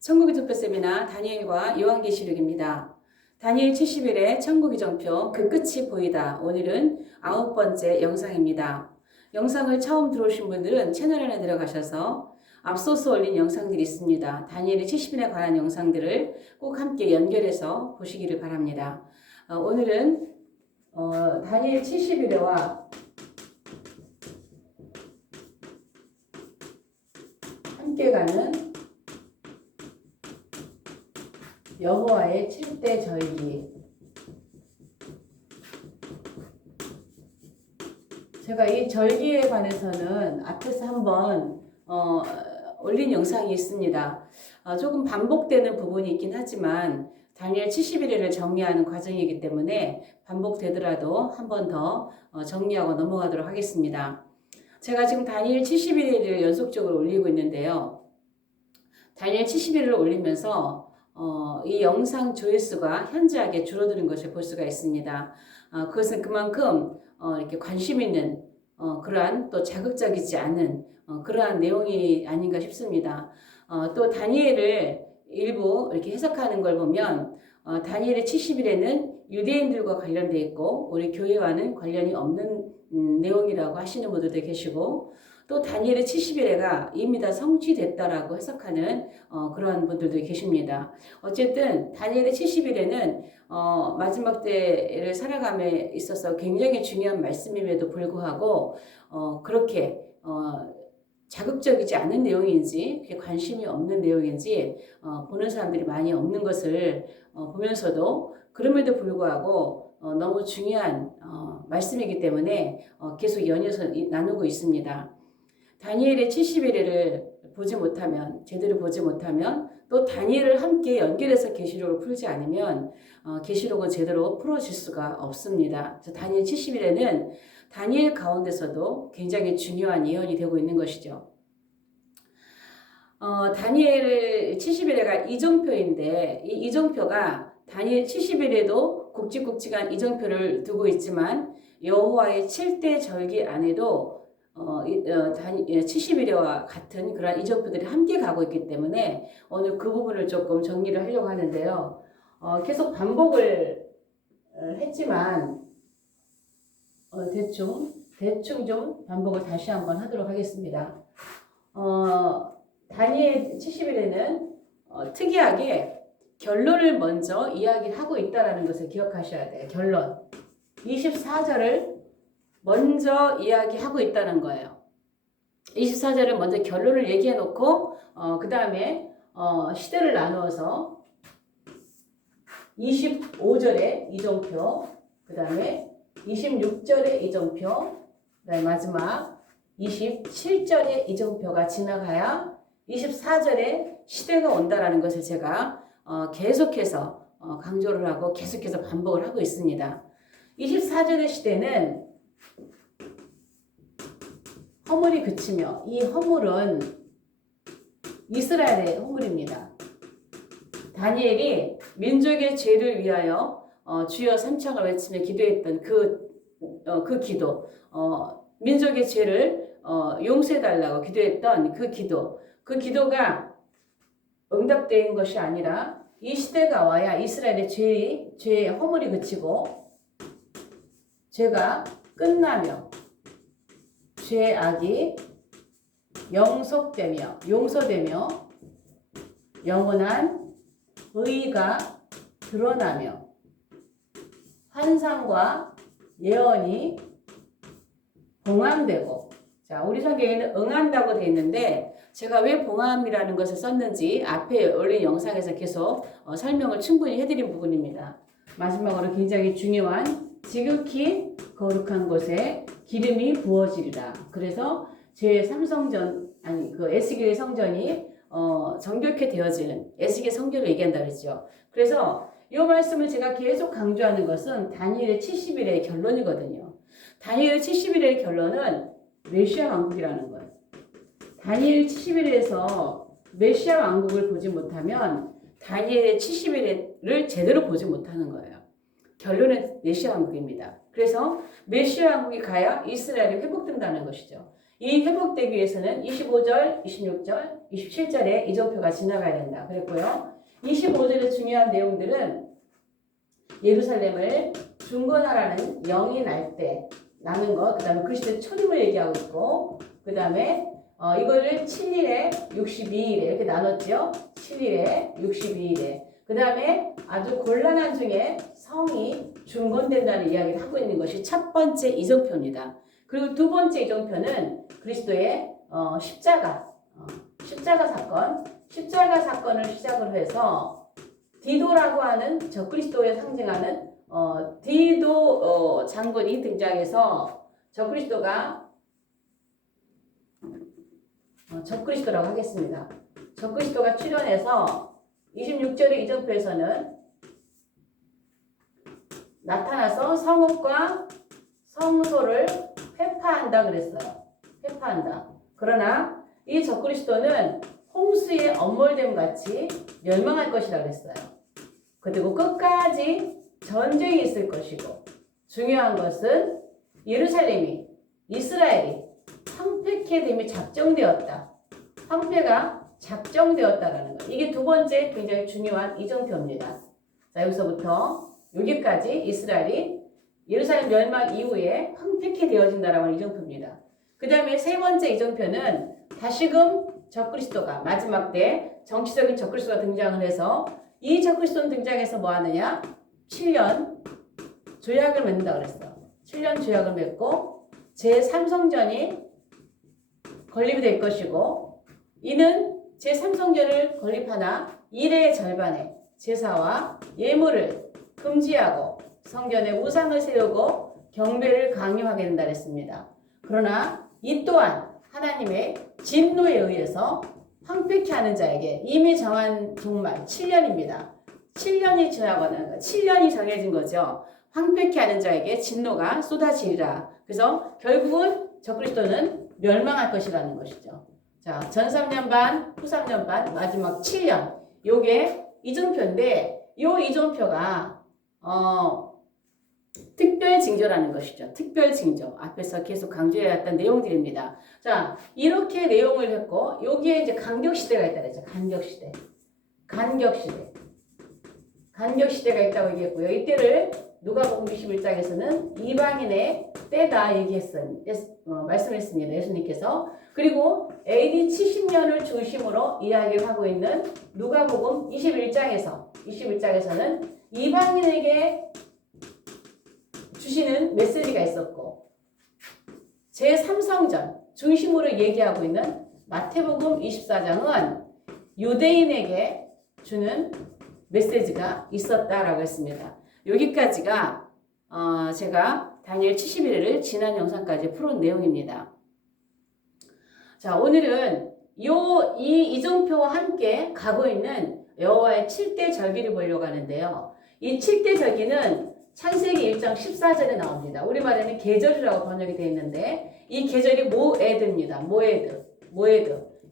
천국의 정표 세미나 다니엘과 요한계시록입니다. 다니엘 70일의 천국의 정표 그 끝이 보이다. 오늘은 9번째 영상입니다. 영상을 처음 들어오신 분들은 채널 안에 들어가셔서 앞서서 올린 영상들이 있습니다. 다니엘 70일에 관한 영상들을 꼭 함께 연결해서 보시기를 바랍니다. 오늘은 다니엘 70일에와 함께 가는 여호와의 7대 절기. 제가 이 절기에 관해서는 앞에서 한번 올린 영상이 있습니다. 조금 반복되는 부분이 있긴 하지만 다니엘 71일을 정리하는 과정이기 때문에 반복되더라도 한 번 더 정리하고 넘어가도록 하겠습니다. 제가 지금 다니엘 71일을 연속적으로 올리고 있는데요. 다니엘 71일을 올리면서 이 영상 조회수가 현저하게 줄어드는 것을 볼 수가 있습니다. 그것은 그만큼 이렇게 관심 있는 그러한 또 자극적이지 않은 그러한 내용이 아닌가 싶습니다. 또 다니엘을 일부 이렇게 해석하는 걸 보면 다니엘의 70일에는 유대인들과 관련되어 있고 우리 교회와는 관련이 없는 내용이라고 하시는 분들도 계시고, 또 다니엘의 70일에가 이미 다 성취됐다라고 해석하는 그러한 분들도 계십니다. 어쨌든 다니엘의 70일에는 마지막 때를 살아감에 있어서 굉장히 중요한 말씀임에도 불구하고 그렇게 자극적이지 않은 내용인지 관심이 없는 내용인지 보는 사람들이 많이 없는 것을 보면서도 그럼에도 불구하고 너무 중요한 말씀이기 때문에 계속 연이어서 나누고 있습니다. 다니엘의 70일을 보지 못하면, 제대로 보지 못하면, 또 다니엘을 함께 연결해서 계시록을 풀지 않으면 계시록은 제대로 풀어질 수가 없습니다. 그래서 다니엘 70일에는 다니엘 가운데서도 굉장히 중요한 예언이 되고 있는 것이죠. 다니엘 70일에가 이정표인데 이 이정표가 다니엘 70일에도 굵직굵직한 이정표를 두고 있지만 여호와의 7대 절기 안에도 70일에와 같은 그런 이정표들이 함께 가고 있기 때문에 오늘 그 부분을 조금 정리를 하려고 하는데요. 계속 반복을 했지만 대충 좀 반복을 다시 한번 하도록 하겠습니다. 다니엘 70일에는 특이하게 결론을 먼저 이야기를 하고 있다는 것을 기억하셔야 돼요. 결론. 24절을 먼저 이야기하고 있다는 거예요. 24절을 먼저 결론을 얘기해 놓고 그 다음에 시대를 나누어서 25절에 이정표, 그 다음에 26절에 이정표, 그 다음에 마지막 27절에 이정표가 지나가야 24절에 시대가 온다라는 것을 제가 계속해서 강조를 하고 계속해서 반복을 하고 있습니다. 24절의 시대는 허물이 그치며, 이 허물은 이스라엘의 허물입니다. 다니엘이 민족의 죄를 위하여 주여 삼창을 외치며 기도했던 그 기도, 민족의 죄를 용서해달라고 기도했던 그 기도가 응답된 것이 아니라 이 시대가 와야 이스라엘의 죄의 허물이 그치고 죄가 끝나며 죄악이 용서되며 영원한 의가 드러나며 환상과 예언이 봉함되고, 자, 우리 성경에는 응한다고 되어 있는데 제가 왜 봉함이라는 것을 썼는지 앞에 올린 영상에서 계속 설명을 충분히 해드린 부분입니다. 마지막으로 굉장히 중요한 지극히 거룩한 곳에 기름이 부어지리라. 그래서 제3성전, 그 에스겔의 성전이 정결케 되어지는 에스겔 성전을 얘기한다 그랬죠. 그래서 이 말씀을 제가 계속 강조하는 것은 다니엘의 70일의 결론이거든요. 다니엘 70일의 결론은 메시아 왕국이라는 거예요. 다니엘 70일에서 메시아 왕국을 보지 못하면 다니엘의 70일을 제대로 보지 못하는 거예요. 결론은 메시아 왕국입니다. 그래서 메시아 왕국이 가야 이스라엘이 회복된다는 것이죠. 이 회복되기 위해서는 25절, 26절, 27절에 이정표가 지나가야 된다 그랬고요. 25절의 중요한 내용들은 예루살렘을 중건하라는 영이 날 때 나는 것, 그 다음에 그리스도의 초림을 얘기하고 있고, 그 다음에 이거를 7일에 62일에 이렇게 나눴죠. 7일에 62일에. 그 다음에 아주 곤란한 중에 성이 중건된다는 이야기를 하고 있는 것이 첫 번째 이정표입니다. 그리고 두 번째 이정표는 그리스도의 십자가 사건을 시작으로 해서 디도라고 하는 저 그리스도에 상징하는 디도 장군이 등장해서 저 그리스도가 적그리스도라고 하겠습니다. 적그리스도가 출현해서 26절의 이정표에서는 나타나서 성읍과 성소를 회파한다 그랬어요. 회파한다. 그러나 이 적그리스도는 홍수의 엄몰됨 같이 멸망할 것이라 그랬어요. 그리고 끝까지 전쟁이 있을 것이고, 중요한 것은 예루살렘이, 이스라엘이 황폐케 됨이 작정되었다. 황폐가 작정되었다라는 것. 이게 두 번째 굉장히 중요한 이정표입니다. 자, 여기서부터 여기까지 이스라엘이 예루살렘 멸망 이후에 황폐케 되어진다라고 하는 이정표입니다. 그 다음에 세 번째 이정표는 다시금 적그리스도가 마지막 때 정치적인 적그리스도가 등장을 해서 이 적그리스도는 등장해서 뭐 하느냐? 7년 조약을 맺는다 그랬어요. 7년 조약을 맺고 제3성전이 건립이 될 것이고, 이는 제3성전을 건립하나 일의 절반에 제사와 예물을 금지하고 성전에 우상을 세우고 경배를 강요하게 된다 그랬습니다. 그러나 이 또한 하나님의 진노에 의해서 황폐케 하는 자에게 이미 정한 종말 7년입니다. 7년이 지나거나 7년이 정해진 거죠. 황폐케 하는 자에게 진노가 쏟아지리라. 그래서 결국은 적그리스도는 멸망할 것이라는 것이죠. 자, 전 3년 반, 후 3년 반, 마지막 7년. 요게 이정표인데, 요 이정표가 특별 징조라는 것이죠. 특별 징조. 앞에서 계속 강조해왔던 내용들입니다. 자, 이렇게 내용을 했고, 여기에 이제 간격시대가 있다 그랬죠. 간격시대. 간격시대가 있다고 얘기했고요. 이때를 누가복음 21장에서는 이방인의 때다 말씀했습니다. 예수님께서. 그리고 AD 70년을 중심으로 이야기를 하고 있는 누가복음 21장에서는 이방인에게 주시는 메시지가 있었고, 제3성전 중심으로 얘기하고 있는 마태복음 24장은 유대인에게 주는 메시지가 있었다라고 했습니다. 여기까지가 제가 다니엘 71회를 지난 영상까지 풀은 내용입니다. 자, 오늘은 이 이정표와 함께 가고 있는 여호와의 7대 절기를 보려고 하는데요. 이 7대 절기는 창세기 1장 14절에 나옵니다. 우리말에는 계절이라고 번역이 되어 있는데 이 계절이 모에드입니다. 모에드.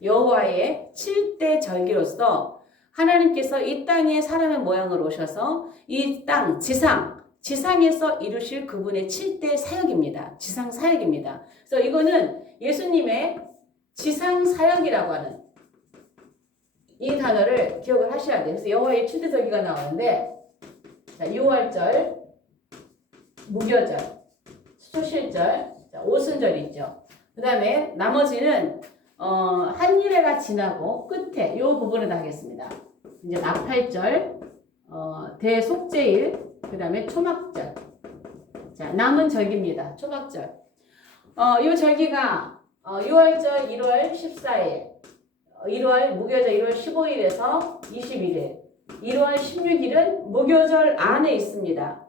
여호와의 7대 절기로서 하나님께서 이 땅에 사람의 모양으로 오셔서 이 땅, 지상에서 이루실 그분의 7대 사역입니다. 지상 사역입니다. 그래서 이거는 예수님의 지상 사역이라고 하는 이 단어를 기억을 하셔야 돼요. 그래서 여호와의 7대 절기가 나오는데, 자, 유월절, 무교절, 초실절, 오순절 있죠. 그 다음에 나머지는 한일해가 지나고 끝에 이 부분을 하겠습니다. 이제 나팔절, 대속죄일, 그 다음에 초막절. 자, 남은 절기입니다. 초막절. 이 절기가 6월절 1월 14일, 1월 무교절 1월 15일에서 21일, 1월 16일은 무교절 안에 있습니다.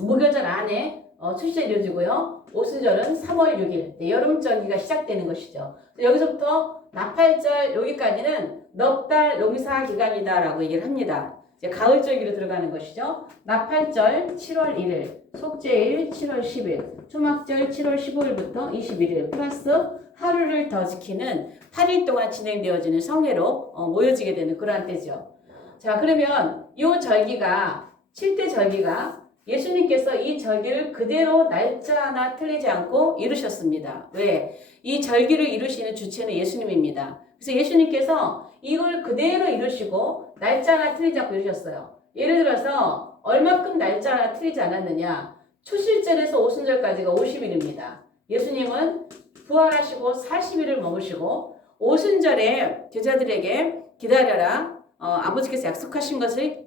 무교절 안에 출시를 이루어지고요. 오순절은 3월 6일, 여름절기가 시작되는 것이죠. 여기서부터 나팔절 여기까지는 넉 달 농사 기간이다라고 얘기를 합니다. 이제 가을절기로 들어가는 것이죠. 나팔절 7월 1일, 속죄일 7월 10일, 초막절 7월 15일부터 21일, 플러스 하루를 더 지키는 8일 동안 진행되어지는 성회로 모여지게 되는 그러한 때죠. 자, 그러면 이 절기가 7대 절기가 예수님께서 이 절기를 그대로 날짜 하나 틀리지 않고 이루셨습니다. 왜? 이 절기를 이루시는 주체는 예수님입니다. 그래서 예수님께서 이걸 그대로 이루시고 날짜나 틀리지 않고 이루셨어요. 예를 들어서 얼마큼 날짜나 틀리지 않았느냐. 초실절에서 오순절까지가 50일입니다. 예수님은 부활하시고 40일을 머무시고 오순절에 제자들에게 기다려라. 아버지께서 약속하신 것을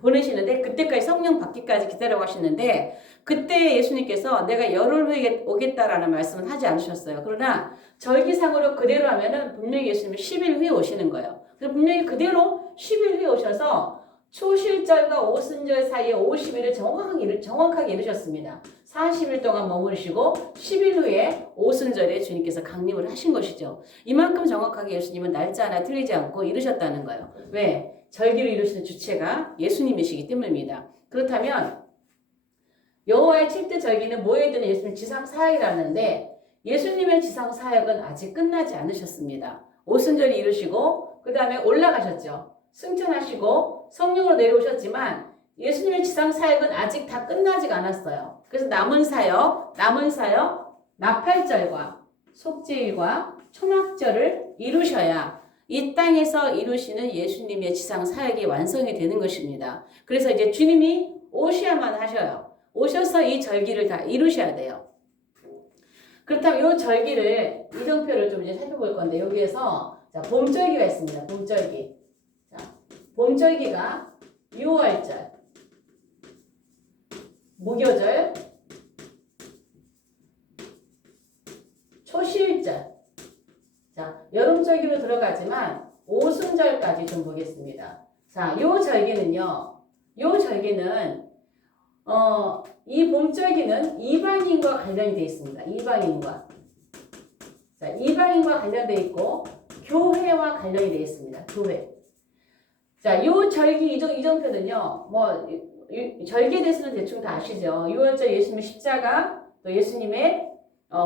보내시는데 그때까지 성령 받기까지 기다려고 하시는데 그때 예수님께서 내가 열흘 후에 오겠다라는 말씀은 하지 않으셨어요. 그러나 절기상으로 그대로 하면은 분명히 예수님은 10일 후에 오시는 거예요. 그래서 분명히 그대로 10일 후에 오셔서 초실절과 오순절 사이에 50일을 정확하게 이루셨습니다. 40일 동안 머무르시고 10일 후에 오순절에 주님께서 강림을 하신 것이죠. 이만큼 정확하게 예수님은 날짜 하나 틀리지 않고 이루셨다는 거예요. 왜? 절기를 이루시는 주체가 예수님이시기 때문입니다. 그렇다면 여호와의 7대 절기는 뭐에 드는 예수님 지상 사역이라는데 예수님의 지상 사역은 아직 끝나지 않으셨습니다. 오순절을 이루시고 그 다음에 올라가셨죠. 승천하시고 성령으로 내려오셨지만 예수님의 지상 사역은 아직 다 끝나지가 않았어요. 그래서 남은 사역 나팔절과 속죄일과 초막절을 이루셔야 이 땅에서 이루시는 예수님의 지상 사역이 완성이 되는 것입니다. 그래서 이제 주님이 오셔야만 하셔요. 오셔서 이 절기를 다 이루셔야 돼요. 그렇다면 이 절기를 이정표를 좀 이제 살펴볼 건데 여기에서 자, 봄절기가 있습니다. 봄절기. 자, 봄절기가 6월절, 무교절, 초실절. 자, 여름절기로 들어가지만 오순절까지 좀 보겠습니다. 자, 요 절기는 이 봄절기는 이방인과 관련이 되어 있습니다. 이방인과. 자, 이방인과 관련되어 있고 교회와 관련이 되어 있습니다. 교회. 자, 요 절기 이정표는요. 절기에 대해서는 대충 다 아시죠. 6월절 예수님의 십자가, 또 예수님의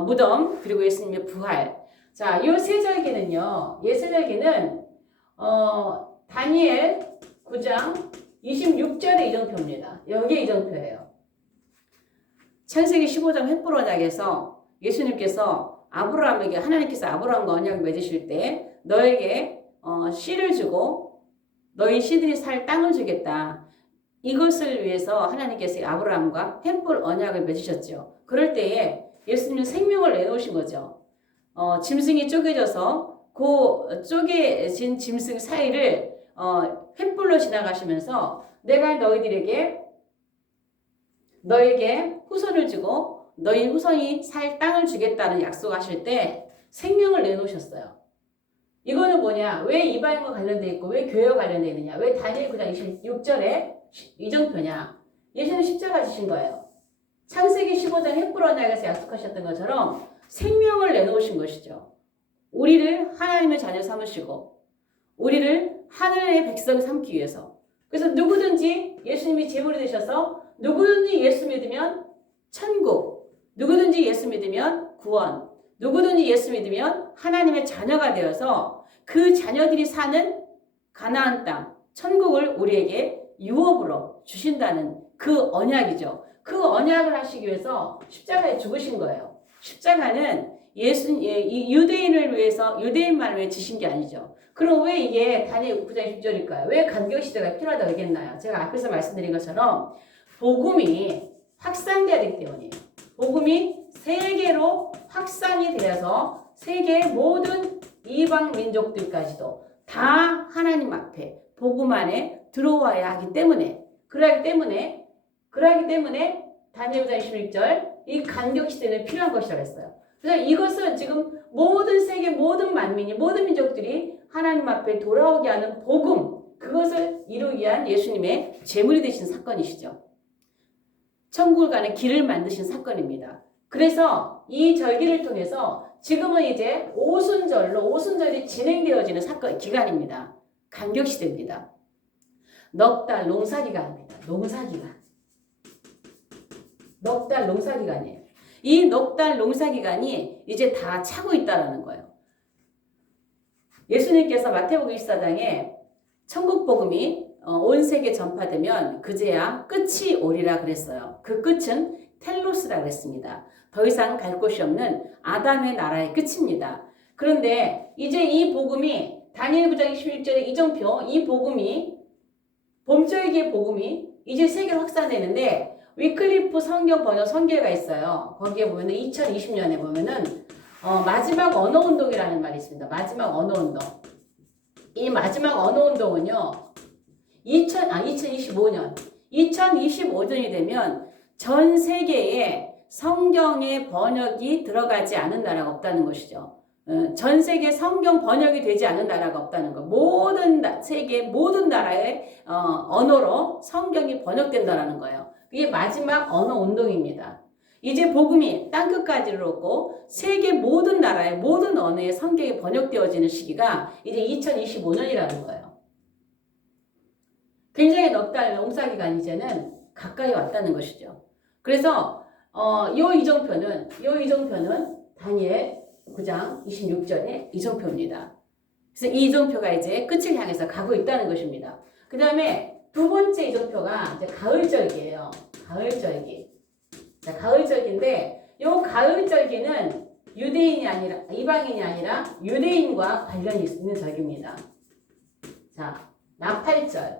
무덤, 그리고 예수님의 부활. 자, 요 세 절기는요. 세 절기는 다니엘 9장 26절의 이정표입니다. 여기에 이정표예요. 창세기 15장 횃불 언약에서 예수님께서 하나님께서 아브라함과 언약을 맺으실 때 너에게 씨를 주고 너희 씨들이 살 땅을 주겠다. 이것을 위해서 하나님께서 아브라함과 횃불 언약을 맺으셨죠. 그럴 때에 예수님은 생명을 내놓으신 거죠. 짐승이 쪼개져서 그 쪼개진 짐승 사이를 횃불로 지나가시면서 내가 너에게 후손을 주고 너희 후손이 살 땅을 주겠다는 약속하실 때 생명을 내놓으셨어요. 이거는 뭐냐? 왜 이방인과 관련되어 있고 왜 교회와 관련되어 있느냐? 왜 다니엘 9장 26절에 이정표냐? 예수는 십자가 지신 거예요. 창세기 15장 횃불 언약에서 약속하셨던 것처럼 생명을 내놓으신 것이죠. 우리를 하나님의 자녀 삼으시고 우리를 하늘의 백성 삼기 위해서. 그래서 누구든지 예수님이 제물이 되셔서 누구든지 예수 믿으면 천국, 누구든지 예수 믿으면 구원, 누구든지 예수 믿으면 하나님의 자녀가 되어서 그 자녀들이 사는 가나안 땅, 천국을 우리에게 유업으로 주신다는 그 언약이죠. 그 언약을 하시기 위해서 십자가에 죽으신 거예요. 십자가는 유대인을 위해서 유대인만을 위해 지신 게 아니죠. 그럼 왜 이게 다니엘 9장 10절일까요? 왜 간격시대가 필요하다고 얘기했나요? 제가 앞에서 말씀드린 것처럼 복음이 확산돼야 되기 때문이에요. 복음이 세계로 확산이 되어서 세계 모든 이방 민족들까지도 다 하나님 앞에 복음 안에 들어와야 하기 때문에 그러기 때문에 다니엘 9장 26절 이 간격시대는 필요한 것이라고 했어요. 그래서 이것은 지금 모든 세계 모든 만민이 모든 민족들이 하나님 앞에 돌아오게 하는 복음 그것을 이루기 위한 예수님의 제물이 되신 사건이시죠. 천국을 가는 길을 만드신 사건입니다. 그래서 이 절기를 통해서 지금은 이제 오순절이 진행되어지는 기간입니다. 간격시대입니다. 넉 달 농사기간입니다. 넉 달 농사기간이에요. 이 넉 달 농사기간이 이제 다 차고 있다는 거예요. 예수님께서 마태복음 24장에 천국복음이 온 세계에 전파되면 그제야 끝이 오리라 그랬어요. 그 끝은 텔로스라 그랬습니다. 더 이상 갈 곳이 없는 아담의 나라의 끝입니다. 그런데 이제 이 복음이 다니엘 9장 21절의 이정표 이 복음이 봄절기의 복음이 이제 세계로 확산되는데 위클리프 성경 번역 선계가 있어요. 거기에 보면은 2020년에 보면은 마지막 언어 운동이라는 말이 있습니다. 마지막 언어 운동. 이 마지막 언어 운동은요. 2025년 2025년이 되면 전 세계에 성경의 번역이 들어가지 않은 나라가 없다는 것이죠. 전 세계 성경 번역이 되지 않은 나라가 없다는 것. 세계 모든 나라의 언어로 성경이 번역된다는 거예요. 그게 마지막 언어 운동입니다. 이제 복음이 땅끝까지 이르렀고 세계 모든 나라의 모든 언어의 성경이 번역되어지는 시기가 이제 2025년이라는 거예요. 굉장히 넉 달 농사기간 이제는 가까이 왔다는 것이죠. 그래서 요 이정표는 다니엘 9장 26절의 이정표입니다. 그래서 이 이정표가 이제 끝을 향해서 가고 있다는 것입니다. 그 다음에 두 번째 이정표가 이제 가을절기예요. 가을절기. 자, 가을절기인데 요 가을절기는 유대인이 아니라 이방인이 아니라 유대인과 관련이 있는 절기입니다. 자, 나팔절.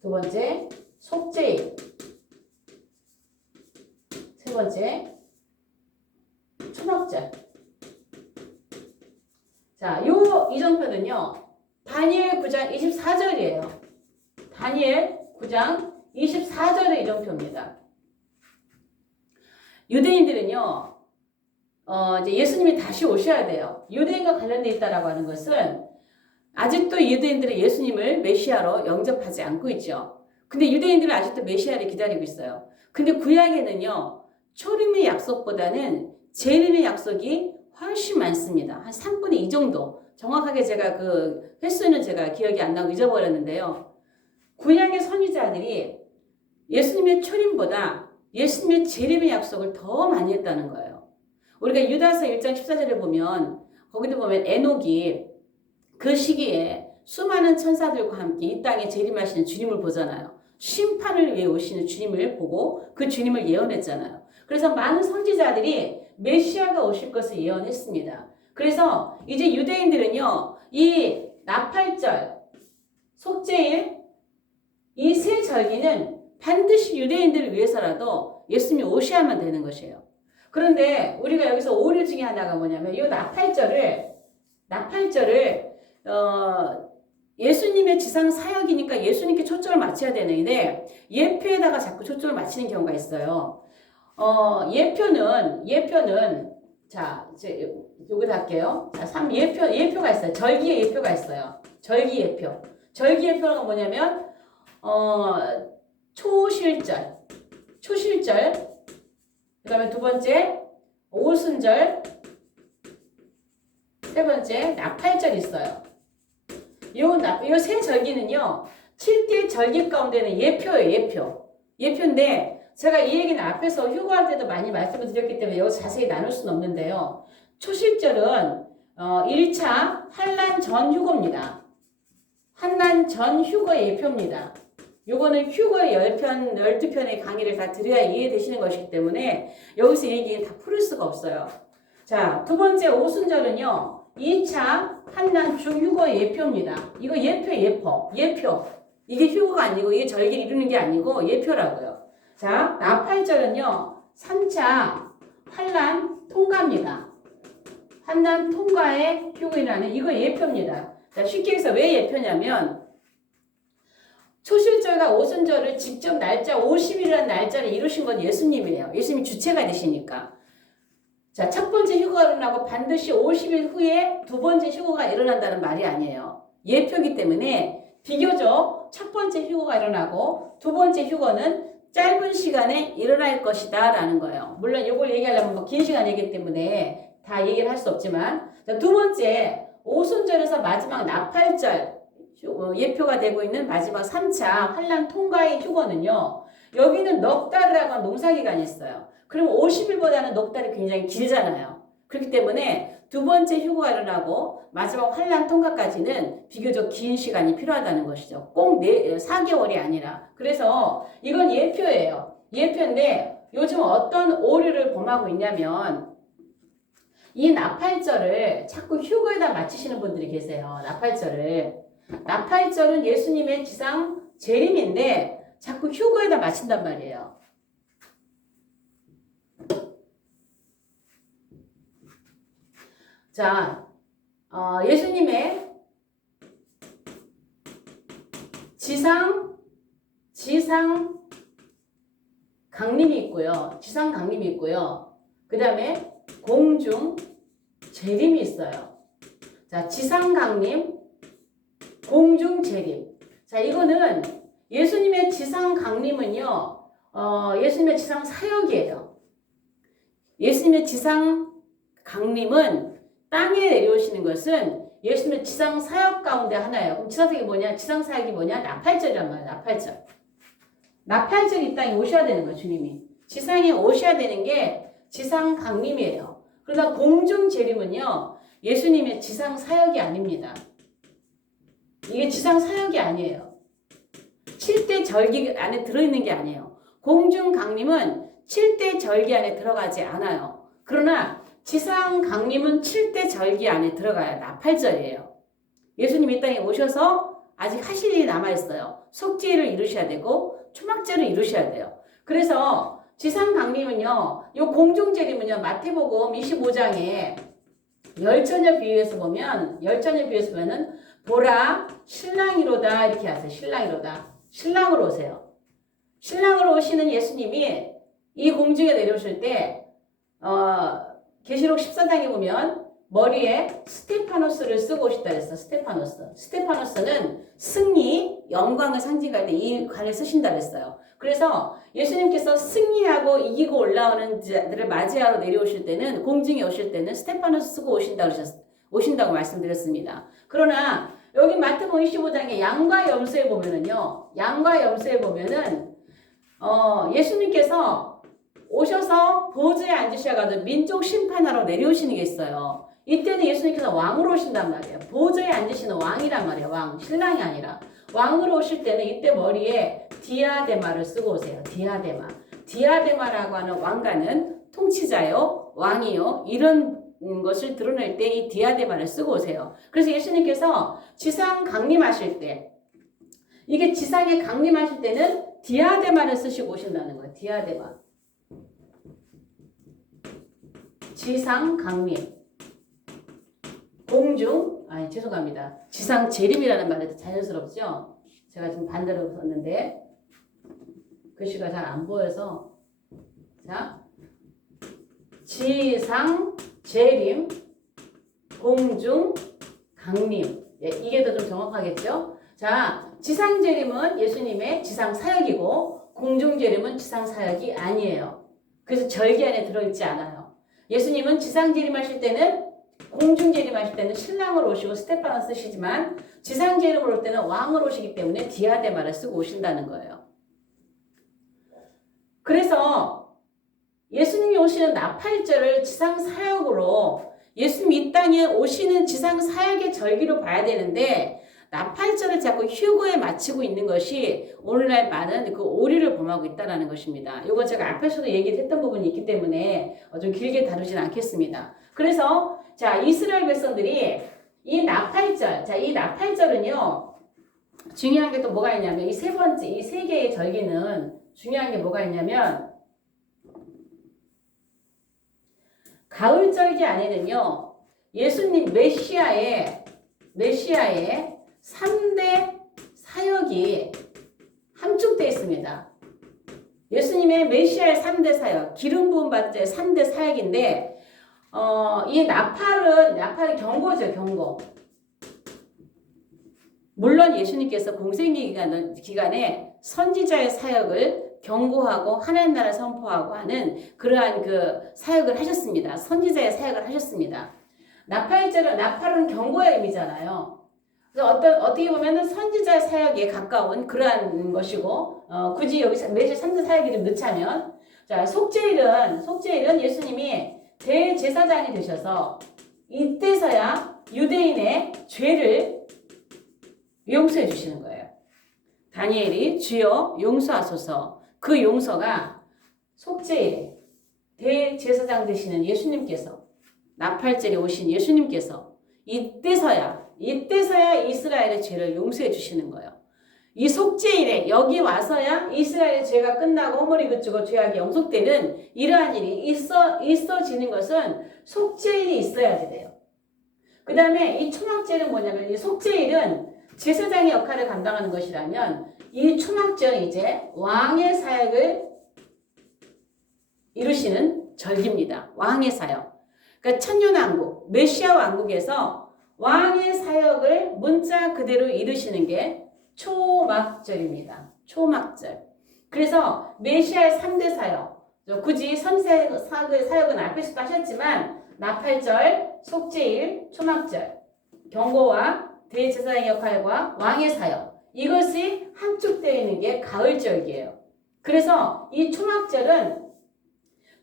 두 번째 속죄일. 세 번째 초막절. 자, 요 이정표는요. 다니엘 9장 24절이에요. 다니엘 9장 24절의 이정표입니다. 유대인들은요. 이제 예수님이 다시 오셔야 돼요. 유대인과 관련되어 있다라고 하는 것은 아직도 유대인들은 예수님을 메시아로 영접하지 않고 있죠. 근데 유대인들은 아직도 메시아를 기다리고 있어요. 근데 구약에는요. 초림의 약속보다는 재림의 약속이 훨씬 많습니다. 한 3분의 2 정도. 정확하게 제가 그 횟수는 제가 기억이 안 나고 잊어버렸는데요. 구약의 선지자들이 예수님의 초림보다 예수님의 재림의 약속을 더 많이 했다는 거예요. 우리가 유다서 1장 14절에 보면 거기도 보면 에녹이 그 시기에 수많은 천사들과 함께 이 땅에 재림하시는 주님을 보잖아요. 심판을 위해 오시는 주님을 보고 그 주님을 예언했잖아요. 그래서 많은 선지자들이 메시아가 오실 것을 예언했습니다. 그래서 이제 유대인들은요. 이 나팔절, 속죄일 이 세 절기는 반드시 유대인들을 위해서라도 예수님이 오셔야만 되는 것이에요. 그런데 우리가 여기서 오류 중에 하나가 뭐냐면 이 나팔절을 예수님의 지상 사역이니까 예수님께 초점을 맞춰야 되는데 예표에다가 자꾸 초점을 맞추는 경우가 있어요. 예표는 자 이제 여기다 할게요. 자, 예표가 있어요. 절기의 예표가 있어요. 절기 예표가 뭐냐면 초실절. 그다음에 두 번째 오순절. 세 번째 나팔절 있어요. 요 세 절기는요. 7대 절기 가운데는 예표예요. 예표인데 제가 이 얘기는 앞에서 휴거할 때도 많이 말씀을 드렸기 때문에 여기서 자세히 나눌 수는 없는데요. 초실절은 1차 환란 전 휴거입니다. 환란 전 휴거의 예표입니다. 요거는 휴거의 12편의 강의를 다 드려야 이해되시는 것이기 때문에 여기서 얘기는 다 풀을 수가 없어요. 자, 두 번째 오순절은요. 2차 환난 중휴거의 예표입니다. 이거 예표. 이게 휴거가 아니고 이게 절기를 이루는 게 아니고 예표라고요. 자, 나팔절은요. 3차 환난 통과입니다. 환난 통과의 휴거라는 이거 예표입니다. 자, 쉽게 해서 왜 예표냐면 초실절과 오순절을 직접 날짜 50일이라는 날짜를 이루신 건 예수님이에요. 예수님이 주체가 되시니까. 자, 첫 번째 휴거가 일어나고 반드시 50일 후에 두 번째 휴거가 일어난다는 말이 아니에요. 예표이기 때문에 비교적 첫 번째 휴거가 일어나고 두 번째 휴거는 짧은 시간에 일어날 것이다 라는 거예요. 물론 이걸 얘기하려면 뭐 긴 시간이기 때문에 다 얘기를 할 수 없지만 자, 두 번째 오순절에서 마지막 나팔절 예표가 되고 있는 마지막 3차 환란 통과의 휴거는요. 여기는 넉 달이라고 하는 농사기간이 있어요. 그럼 50일보다는 넉 달이 굉장히 길잖아요. 그렇기 때문에 두 번째 휴거가 일어나고 마지막 환란 통과까지는 비교적 긴 시간이 필요하다는 것이죠. 꼭 4개월이 아니라. 그래서 이건 예표예요. 예표인데 요즘 어떤 오류를 범하고 있냐면 이 나팔절을 자꾸 휴거에다 맞추시는 분들이 계세요. 나팔절을. 나팔절은 예수님의 지상 재림인데 자꾸 휴거에다 맞춘단 말이에요. 자, 예수님의 지상 강림이 있고요. 지상 강림이 있고요. 그 다음에 공중 재림이 있어요. 자, 지상 강림, 공중 재림. 자, 이거는 예수님의 지상 강림은요, 예수님의 지상 사역이에요. 예수님의 지상 강림은 땅에 내려오시는 것은 예수님의 지상 사역 가운데 하나예요. 그럼 지상 사역이 뭐냐? 지상 사역이 뭐냐? 나팔절이란 말이에요. 나팔절. 나팔절이 이 땅에 오셔야 되는 거예요. 주님이. 지상에 오셔야 되는 게 지상 강림이에요. 그러나 공중 재림은요. 예수님의 지상 사역이 아닙니다. 이게 지상 사역이 아니에요. 7대 절기 안에 들어있는 게 아니에요. 공중 강림은 7대 절기 안에 들어가지 않아요. 그러나 지상 강림은 7대 절기 안에 들어가야 나팔절이에요. 예수님이 이 땅에 오셔서 아직 하실 일이 남아있어요. 속죄를 이루셔야 되고 초막절을 이루셔야 돼요. 그래서 지상 강림은요. 이 공중 재림은요. 마태복음 25장에 열처녀 비유에서 보면은 보라 신랑이로다 이렇게 하세요. 신랑이로다. 신랑으로 오세요. 신랑으로 오시는 예수님이 이 공중에 내려오실 때 계시록 14장에 보면 머리에 스테파노스를 쓰고 오셨다 그랬어. 스테파노스는 승리, 영광을 상징할 때 이 관을 쓰신다 그랬어요. 그래서 예수님께서 승리하고 이기고 올라오는 자들을 맞이하러 내려오실 때는 때는 오실 때는 스테파노스 쓰고 오신다고 말씀드렸습니다. 그러나 여기 마태복음 25장에 양과 염소에 보면은요. 예수님께서 오셔서 보좌에 앉으셔가지고 민족 심판하러 내려오시는 게 있어요. 이때는 예수님께서 왕으로 오신단 말이에요. 보좌에 앉으시는 왕이란 말이에요. 왕, 신랑이 아니라. 왕으로 오실 때는 이때 머리에 디아데마를 쓰고 오세요. 디아데마라고 하는 왕가는 통치자요, 왕이요, 이런 것을 드러낼 때 이 디아데마를 쓰고 오세요. 그래서 예수님께서 지상 강림하실 때, 이게 지상에 강림하실 때는 디아데마를 쓰시고 오신다는 거예요. 디아데마. 지상 강림. 죄송합니다. 지상 재림이라는 말이 자연스럽죠? 제가 지금 반대로 썼는데 글씨가 잘 안 보여서 자, 지상 재림, 공중 강림. 예, 이게 더 좀 정확하겠죠? 자, 지상 재림은 예수님의 지상 사역이고 공중 재림은 지상 사역이 아니에요. 그래서 절기 안에 들어있지 않아요. 예수님은 지상 재림하실 때는 공중 재림하실 때는 신랑으로 오시고 스테파노 쓰시지만 지상 재림으로 올 때는 왕으로 오시기 때문에 디아데마를 쓰고 오신다는 거예요. 그래서 예수님이 오시는 나팔절을 지상 사역으로 예수님이 이 땅에 오시는 지상 사역의 절기로 봐야 되는데 나팔절을 자꾸 휴거에 맞추고 있는 것이 오늘날 많은 그 오류를 범하고 있다는 것입니다. 이거 제가 앞에서도 얘기를 했던 부분이 있기 때문에 좀 길게 다루진 않겠습니다. 그래서 자, 이스라엘 백성들이 이 나팔절은요, 중요한 게 또 뭐가 있냐면, 이 세 개의 절기는 중요한 게 뭐가 있냐면, 가을절기 안에는요, 예수님 메시아의 3대 사역이 함축되어 있습니다. 예수님의 메시아의 3대 사역, 기름 부음 받은 자의 3대 사역인데, 이 나팔은 경고죠, 경고. 물론 예수님께서 공생기 기간에 선지자의 사역을 경고하고 하나님 나라를 선포하고 하는 그러한 그 사역을 하셨습니다. 선지자의 사역을 하셨습니다. 나팔은 경고의 의미잖아요. 그래서 어떻게 보면은 선지자의 사역에 가까운 그러한 것이고, 굳이 여기서 매주 3대 사역이 좀 넣자면, 자, 속죄일은 예수님이 대제사장이 되셔서 이때서야 유대인의 죄를 용서해 주시는 거예요. 다니엘이 주여 용서하소서. 그 용서가 속죄일에 대제사장 되시는 예수님께서 나팔절에 오신 예수님께서 이때서야 이스라엘의 죄를 용서해 주시는 거예요. 이 속죄일에 여기 와서야 이스라엘의 죄가 끝나고 허물이 그치고 죄악이 영속되는 이러한 일이 있어지는 것은 속죄일이 있어야지 돼요. 그 다음에 이 초막절은 뭐냐면 이 속죄일은 제사장의 역할을 감당하는 것이라면 이 초막절은 이제 왕의 사역을 이루시는 절기입니다. 왕의 사역. 그러니까 천년왕국, 메시아 왕국에서 왕의 사역을 문자 그대로 이루시는 게 초막절입니다. 초막절. 그래서 메시아의 3대 사역, 굳이 사역은 앞에서도 하셨지만 나팔절, 속죄일, 초막절, 경고와 대제사장의 역할과 왕의 사역, 이것이 함축되어 있는 게 가을절기예요. 그래서 이 초막절은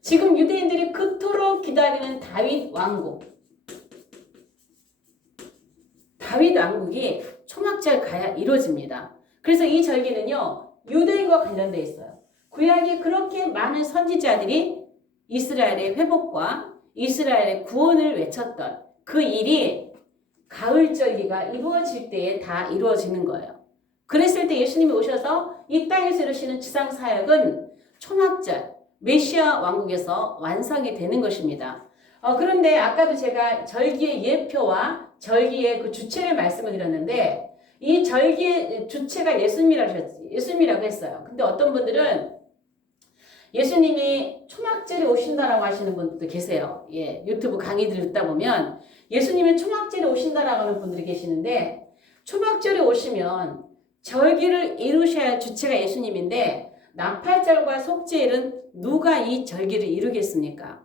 지금 유대인들이 그토록 기다리는 다윗 왕국이 초막절 가야 이루어집니다. 그래서 이 절기는요, 유대인과 관련되어 있어요. 구약에 그렇게 많은 선지자들이 이스라엘의 회복과 이스라엘의 구원을 외쳤던 그 일이 가을절기가 이루어질 때에 다 이루어지는 거예요. 그랬을 때 예수님이 오셔서 이 땅에서 이루시는 지상사역은 초막절, 메시아 왕국에서 완성이 되는 것입니다. 그런데 아까도 제가 절기의 예표와 절기의 그 주체를 말씀을 드렸는데 이 절기의 주체가 예수님이라고 했어요. 근데 어떤 분들은 예수님이 초막절에 오신다라고 하시는 분들도 계세요. 예, 유튜브 강의들 듣다 보면 예수님이 초막절에 오신다라고 하는 분들이 계시는데 초막절에 오시면 절기를 이루셔야 할 주체가 예수님인데 나팔절과 속죄일은 누가 이 절기를 이루겠습니까?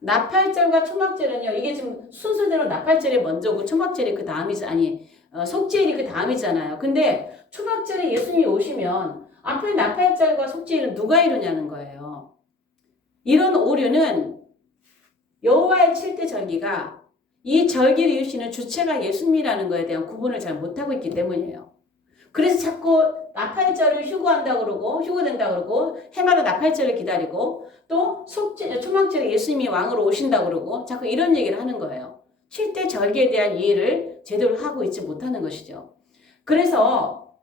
나팔절과 초막절은요, 이게 지금 순서대로 나팔절이 먼저고 초막절이 그 다음이지, 속죄일이 그 다음이잖아요. 근데 초막절에 예수님이 오시면 앞에 나팔절과 속죄일은 누가 이루냐는 거예요. 이런 오류는 여호와의 7대 절기가 이 절기를 이루시는 주체가 예수님이라는 것에 대한 구분을 잘 못하고 있기 때문이에요. 그래서 자꾸 나팔절을 휴거된다 그러고 해마다 나팔절을 기다리고 또 초막절에 예수님이 왕으로 오신다 그러고 자꾸 이런 얘기를 하는 거예요. 7대 절기에 대한 이해를 제대로 하고 있지 못하는 것이죠. 그래서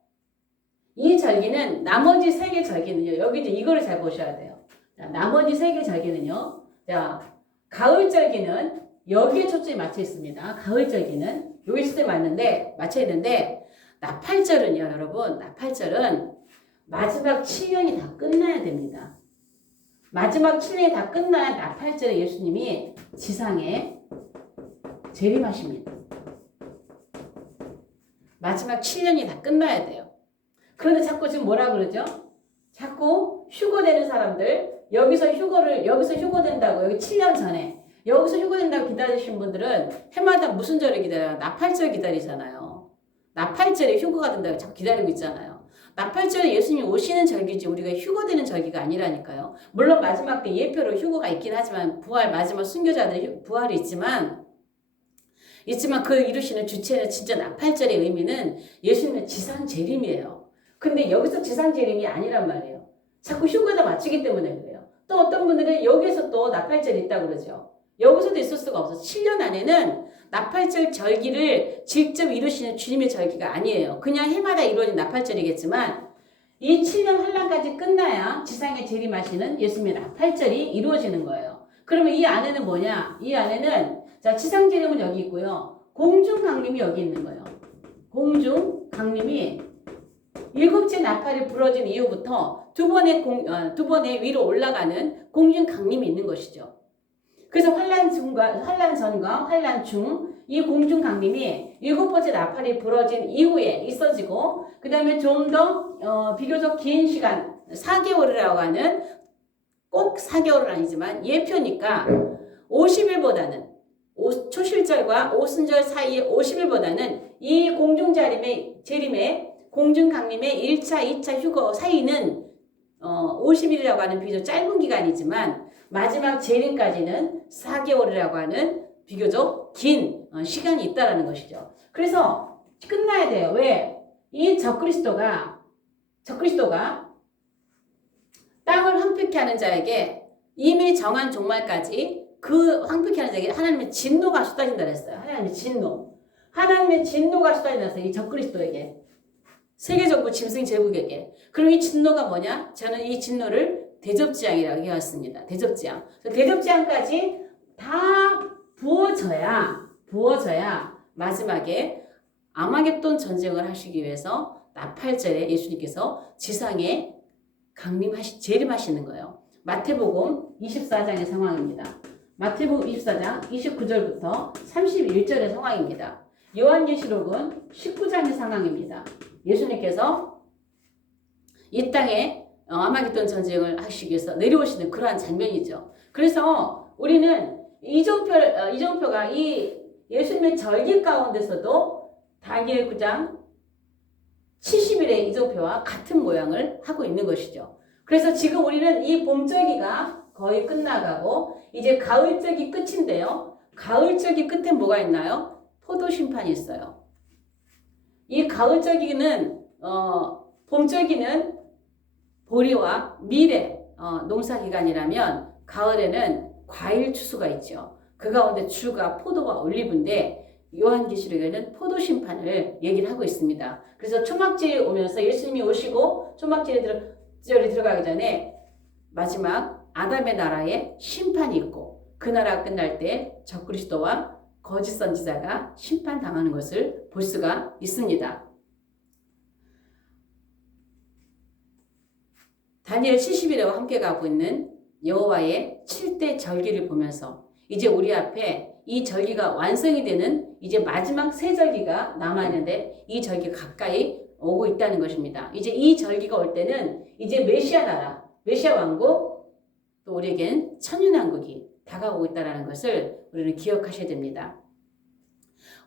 이 절기는 나머지 3개 절기는요. 여기 이제 이거를 잘 보셔야 돼요. 자, 나머지 3개 절기는요. 자, 가을절기는 여기에 초점이 맞춰 있습니다. 가을절기는 여기 초점이 맞춰 있는데 나팔절은요, 여러분, 나팔절은 마지막 7년이 다 끝나야 됩니다. 마지막 7년이 다 끝나야 나팔절에 예수님이 지상에 재림하십니다. 마지막 7년이 다 끝나야 돼요. 그런데 자꾸 지금 뭐라 그러죠? 자꾸 휴거되는 사람들, 여기서 휴거된다고, 여기 7년 전에, 여기서 휴거된다고 기다리신 분들은 해마다 무슨 절을 기다려요? 나팔절 기다리잖아요. 나팔절에 휴거가 된다고 자꾸 기다리고 있잖아요. 나팔절에 예수님이 오시는 절기지 우리가 휴거되는 절기가 아니라니까요. 물론 마지막 때 예표로 휴거가 있긴 하지만 마지막 순교자들의 부활이 있지만 그 이루시는 주체는 진짜 나팔절의 의미는 예수님의 지상 재림이에요. 근데 여기서 지상 재림이 아니란 말이에요. 자꾸 휴거에다 맞추기 때문에 그래요. 또 어떤 분들은 여기서 또 나팔절이 있다고 그러죠. 여기서도 있을 수가 없어. 7년 안에는 나팔절 절기를 직접 이루시는 주님의 절기가 아니에요. 그냥 해마다 이루어진 나팔절이겠지만 이 7년 환란까지 끝나야 지상에 재림하시는 예수님의 나팔절이 이루어지는 거예요. 그러면 이 안에는 뭐냐? 이 안에는 자 지상 재림은 여기 있고요. 공중 강림이 여기 있는 거예요. 공중 강림이 7째 나팔이 부러진 이후부터 두 번의 위로 올라가는 공중 강림이 있는 것이죠. 그래서 환란 전과 환란 중 이 공중 강림이 7번째 나팔이 부러진 이후에 있어지고 그 다음에 좀 더 비교적 긴 시간 4개월이라고 하는 꼭 4개월은 아니지만 예표니까 50일보다는 초실절과 오순절 사이에 50일보다는 이 공중 재림의 공중 강림의 1차, 2차 휴거 사이는 50일이라고 하는 비교적 짧은 기간이지만 마지막 재림까지는 4개월이라고 하는 비교적 긴 시간이 있다라는 것이죠. 그래서 끝나야 돼요. 왜? 이 적그리스도가 땅을 황폐케 하는 자에게 이미 정한 종말까지 그 황폐케 하는 자에게 하나님의 진노가 쏟아진다 그랬어요. 하나님의 진노. 하나님의 진노가 쏟아진다 그랬어요. 이 적그리스도에게. 세계정부 짐승 제국에게. 그럼 이 진노가 뭐냐? 저는 이 진노를 대접지향이라고 얘기했습니다. 대접지향. 대접지향까지 다 부어져야 마지막에 아마겟돈 전쟁을 하시기 위해서 나팔절에 예수님께서 지상에 재림하시는 거예요. 마태복음 24장의 상황입니다. 마태복음 24장 29절부터 31절의 상황입니다. 요한계시록은 19장의 상황입니다. 예수님께서 이 땅에 아마겟돈 전쟁을 하시기 위해서 내려오시는 그러한 장면이죠. 그래서 우리는 이정표가 이 예수님의 절기 가운데서도 다니엘 9장 70일의 이정표와 같은 모양을 하고 있는 것이죠. 그래서 지금 우리는 이 봄절기가 거의 끝나가고 이제 가을절기 끝인데요. 가을절기 끝에 뭐가 있나요? 포도심판이 있어요. 이 가을절기는 봄절기는 보리와 밀의 농사기간이라면 가을에는 과일 추수가 있죠. 그 가운데 주가 포도와 올리브인데 요한계시록에는 포도심판을 얘기를 하고 있습니다. 그래서 초막절이 오면서 예수님이 오시고 초막절이 들어가기 전에 마지막 아담의 나라에 심판이 있고 그 나라가 끝날 때 적그리스도와 거짓 선지자가 심판당하는 것을 볼 수가 있습니다. 다니엘 70일에와 함께 가고 있는 여호와의 7대 절기를 보면서 이제 우리 앞에 이 절기가 완성이 되는 이제 마지막 세 절기가 남아있는데 이 절기가 가까이 오고 있다는 것입니다. 이제 이 절기가 올 때는 이제 메시아 나라, 메시아 왕국, 또 우리에겐 천년왕국이 다가오고 있다는 것을 우리는 기억하셔야 됩니다.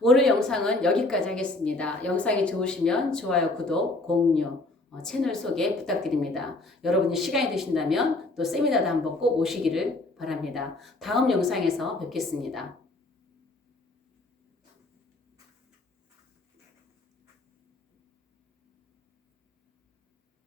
오늘 영상은 여기까지 하겠습니다. 영상이 좋으시면 좋아요, 구독, 공유, 채널 소개 부탁드립니다. 여러분이 시간이 되신다면 또 세미나도 한번 꼭 오시기를 바랍니다. 다음 영상에서 뵙겠습니다.